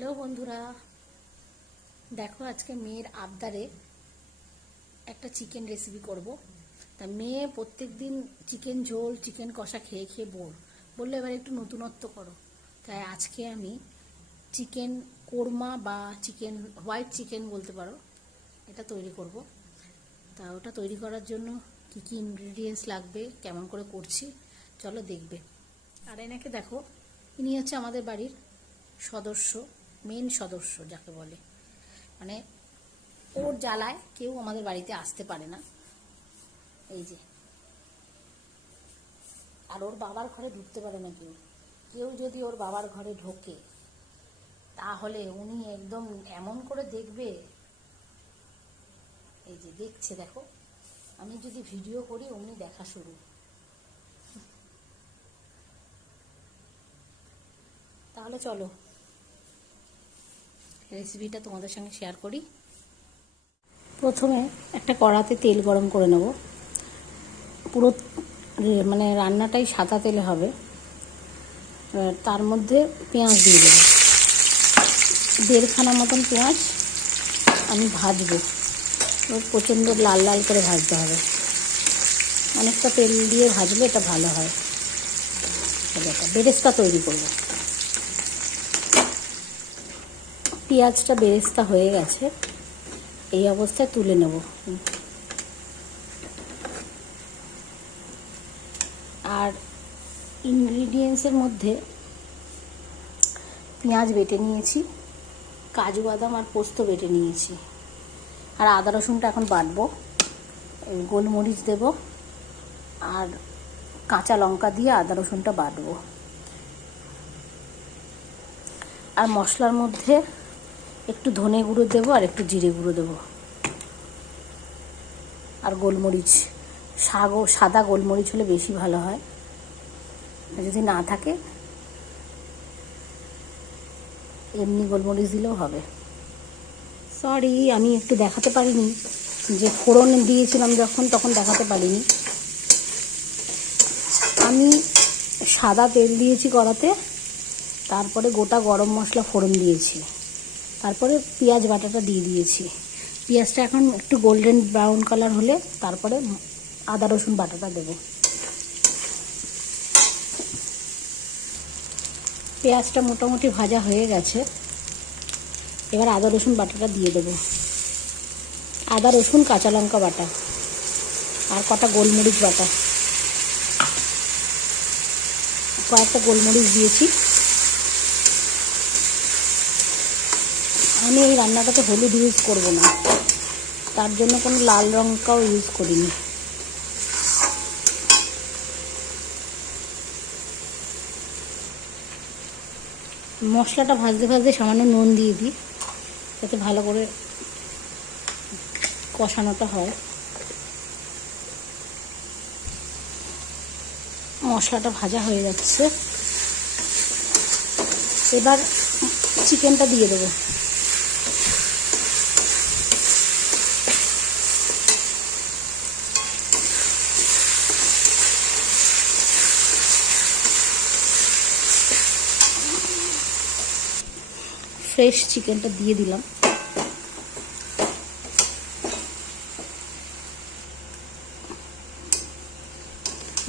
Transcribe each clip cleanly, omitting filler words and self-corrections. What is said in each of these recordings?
Hello বন্ধুরা, দেখো আজকে মেয়ের আবদারে একটা চিকেন রেসিপি করব। তা মেয়ে প্রত্যেক দিন চিকেন ঝোল চিকেন কষা খেয়ে খেয়ে বললো এবার একটু নতুনত্ব করো। তাই আজকে আমি চিকেন কোরমা বা চিকেন হোয়াইট চিকেন বলতে পারো, এটা তৈরি করব। তা ওটা তৈরি করার জন্য কী কী ইনগ্রিডিয়েন্টস লাগবে, কেমন করে করছি চলো দেখবে। আর এনাকে দেখো, ইনি হচ্ছে আমাদের বাড়ির সদস্য, মেন সদস্য যাকে বলে, মানে ওর জ্বালায় কেউ আমাদের বাড়িতে আসতে পারে না, এই যে। আর ওর বাবার ঘরে ঢুকতে পারে না কেউ। কেউ যদি ওর বাবার ঘরে ঢোকে তাহলে উনি একদম এমন করে দেখবে, এই যে দেখছে, দেখো আমি যদি ভিডিও করি উনি দেখা শুরু। তাহলে চলো রেসিপিটা তোমাদের সঙ্গে শেয়ার করি। প্রথমে একটা কড়াতে তেল গরম করে নেব। পুরো মানে রান্নাটাই সাদা তেলে হবে। তার মধ্যে পেঁয়াজ দিয়ে দেবো, 1.5 মতন পেঁয়াজ আমি ভাজবো। প্রচণ্ড লাল লাল করে ভাজতে হবে, অনেকটা তেল দিয়ে ভাজলে এটা ভালো হয়। এটা বেরেস্তা তৈরি করব। পেঁয়াজটা বেরেস্তা হয়ে গেছে, এই অবস্থায় তুলে নেব। আর ইনগ্রিডিয়েন্টসের মধ্যে পেঁয়াজ বেটে নিয়েছি, কাজু বাদাম আর পোস্ত বেটে নিয়েছি, আর আদা রসুনটা এখন বাটবো। গোলমরিচ দেব আর কাঁচা লঙ্কা দিয়ে আদা রসুনটা বাটবো। আর মশলার মধ্যে একটু ধনে গুঁড়ো দেবো আর একটু জিরে গুঁড়ো দেবো, আর গোলমরিচ, সাদা গোলমরিচ হলে বেশি ভালো হয়, যদি না থাকে এমনি গোলমরিচ দিলেও হবে। সরি, আমি একটু দেখাতে পারিনি, যে ফোড়ন দিয়েছিলাম যখন তখন দেখাতে পারিনি। আমি সাদা তেল দিয়েছি কড়াতে, তারপরে গোটা গরম মশলা ফোড়ন দিয়েছি, তারপরে পেঁয়াজ বাটাটা দিয়ে দিয়েছি। পেঁয়াজটা এখন একটু গোল্ডেন ব্রাউন কালার হলে তারপরে আদা রসুন বাটাটা দেবো। পেঁয়াজটা মোটামুটি ভাজা হয়ে গেছে, এবার আদা রসুন বাটাটা দিয়ে দেবো। আদা রসুন কাঁচা লঙ্কা বাটা আর কটা গোলমরিচ বাটা, কয়েকটা গোলমরিচ দিয়েছি। আমি এই রান্নাটাতে হলুদ ইউজ করব না, তার জন্য কোনো লাল লঙ্কাও ইউজ করিনি। মশলাটা ভাজতে ভাজতে সামান্য নুন দিয়ে দিই, যাতে ভালো করে কষানোটা হয়। মশলাটা ভাজা হয়ে যাচ্ছে, এবার চিকেনটা দিয়ে দেবো। ফ্রেশ চিকেনটা দিয়ে দিলাম।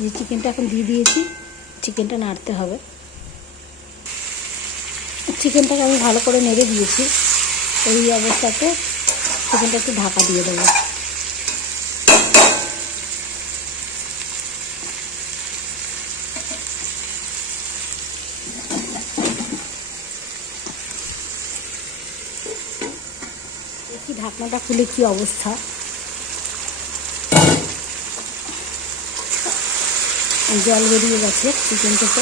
এই চিকেনটা এখন দিয়ে দিয়েছি, চিকেনটা নাড়তে হবে। চিকেনটাকে আমি ভালো করে নেড়ে দিয়েছি, এই অবস্থাতে চিকেনটা একটু ঢাকা দিয়ে দেবো। দেখি ঢাকনাটা খুলে কি অবস্থা। জল বেরিয়ে গেছে চিকেন থেকে।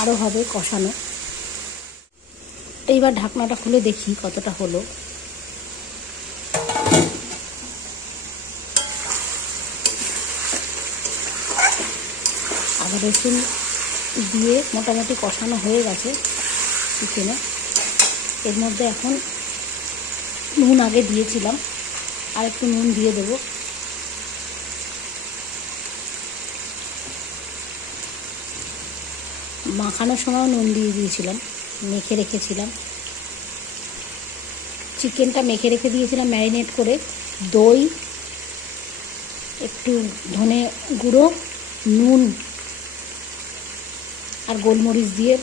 আরও হবে কষানো। এইবার ঢাকনাটা খুলে দেখি কতটা হলো। আদা রসুন দিয়ে মোটামুটি কষানো হয়ে গেছে চিকেনে। এর মধ্যে এখন নুন আগে দিয়েছিলাম, আর একটু নুন দিয়ে দেবো। মাখানোর সময় নুন দিয়ে দিয়েছিলাম, মেখে রেখেছিলাম। চিকেনটা মেখে রেখে দিয়েছিলাম ম্যারিনেট করে। দই, একটু ধনে গুঁড়ো, নুন আর গোলমরিচ দিয়ে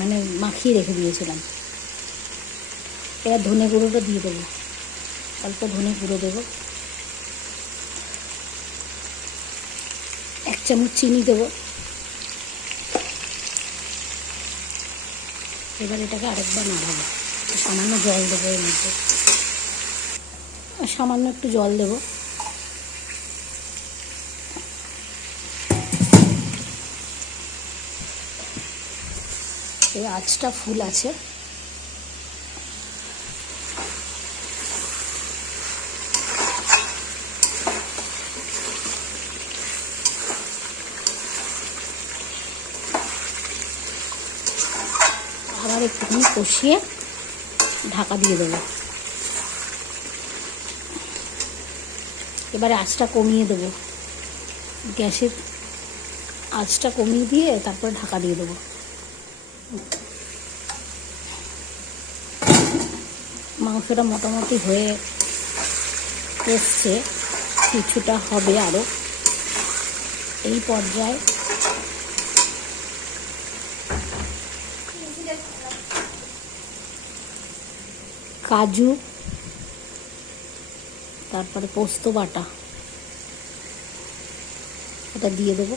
মানে মাখিয়ে রেখে দিয়েছিলাম। এবার ধনে গুঁড়োটা দিয়ে দেবো, অল্প ধনে গুঁড়ো দেবো, 1 চামচ চিনি দেবো। এবার এটাকে আরেকবার নাড়াবো। সামান্য জল দেবো এর মধ্যে, সামান্য একটু জল দেবো। এই আঁচটা ফুল আছে। আবার একটুখানি কষিয়ে ঢাকা দিয়ে দেবো। এবারে আঁচটা কমিয়ে দেবো, গ্যাসের আঁচটা কমিয়ে দিয়ে তারপরে ঢাকা দিয়ে দেবো। মাংসটা মোটামুটি হয়ে এসছে, কিছুটা হবে আরও। এই পর্যায়ে কাজু, তারপরে পোস্ত বাটা ওটা দিয়ে দেবো।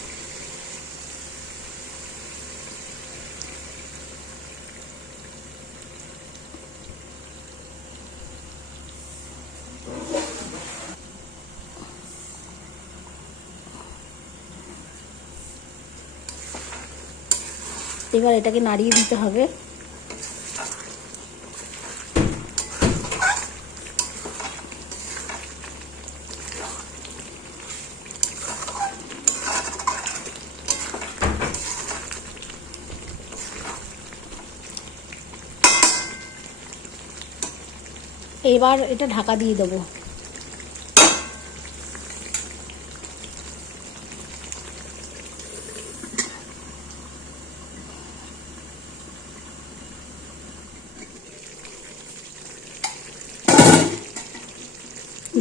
এবার এটাকে নাড়িয়ে দিতে হবে। এবার এটা ঢাকা দিয়ে দেবো।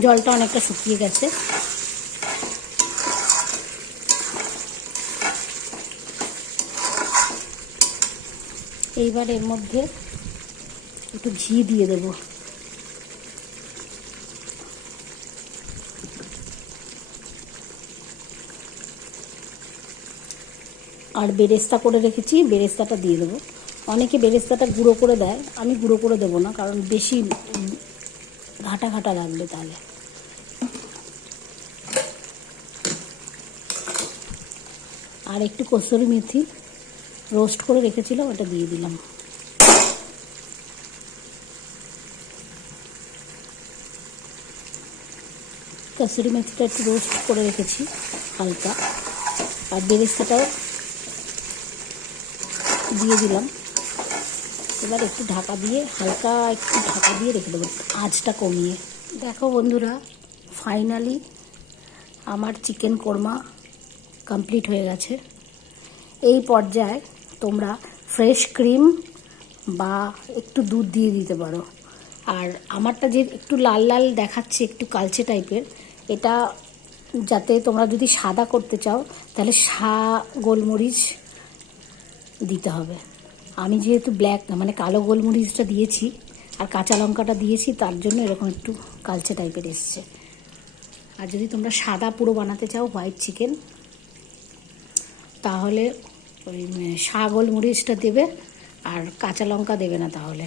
জলটা অনেকটা শুকিয়ে গেছে। এইবার এর মধ্যে একটু ঘি দিয়ে দেবো। আর বেরেস্তা করে রেখেছি, বেরেস্তাটা দিয়ে দেবো। অনেকে বেরেস্তাটা গুঁড়ো করে দেয়, আমি গুঁড়ো করে দেবো না, কারণ বেশি ঘাটা ঘাটা লাগবে তাহলে। আর একটু কসুরি মেথি রোস্ট করে রেখেছিলাম, ওটা দিয়ে দিলাম। কসুরি মেথিটা একটু রোস্ট করে রেখেছি হালকা, আর বেরেস্তাটাও দিয়ে দিলাম। এবার একটু ঢাকা দিয়ে, হালকা একটু ঢাকা দিয়ে রেখে দেবো আঁচটা কমিয়ে। দেখো বন্ধুরা, ফাইনালি আমার চিকেন কোরমা কমপ্লিট হয়ে গেছে। এই পর্যায়ে তোমরা ফ্রেশ ক্রিম বা একটু দুধ দিয়ে দিতে পারো। আর আমারটা যে একটু লাল লাল দেখাচ্ছে, একটু কালচে টাইপের, এটা যাতে তোমরা যদি সাদা করতে চাও তাহলে গোলমরিচ দিতে হবে। আমি যেহেতু ব্ল্যাক মানে কালো গোলমরিচটা দিয়েছি আর কাঁচা লঙ্কাটা দিয়েছি, তার জন্য এরকম একটু কালচে টাইপের এসছে। আর যদি তোমরা সাদা পুরো বানাতে চাও হোয়াইট চিকেন, তাহলে ওই গোলমরিচটা দেবে আর কাঁচা লঙ্কা দেবে না তাহলে।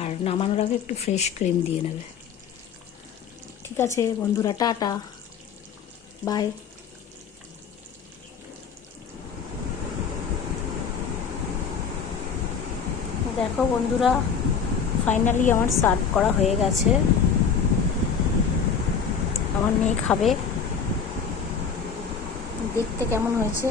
আর নামানোর আগে একটু ফ্রেশ ক্রিম দিয়ে নেবে। ঠিক আছে বন্ধুরা, টাটা, বাই। দেখো বন্ধুরা, ফাইনালি আমার সার্ভ করা হয়ে গেছে। আমার মেয়ে খাবে, দেখতে কেমন হয়েছে।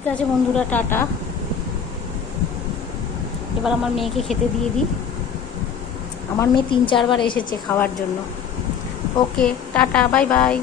ঠিক আছে বন্ধুরা, টাটা। এবার আমার মেয়েকে খেতে দিয়ে দিই। আমার মেয়ে 3-4 বার এসেছে খাওয়ার জন্য। ওকে, টাটা, বাই বাই।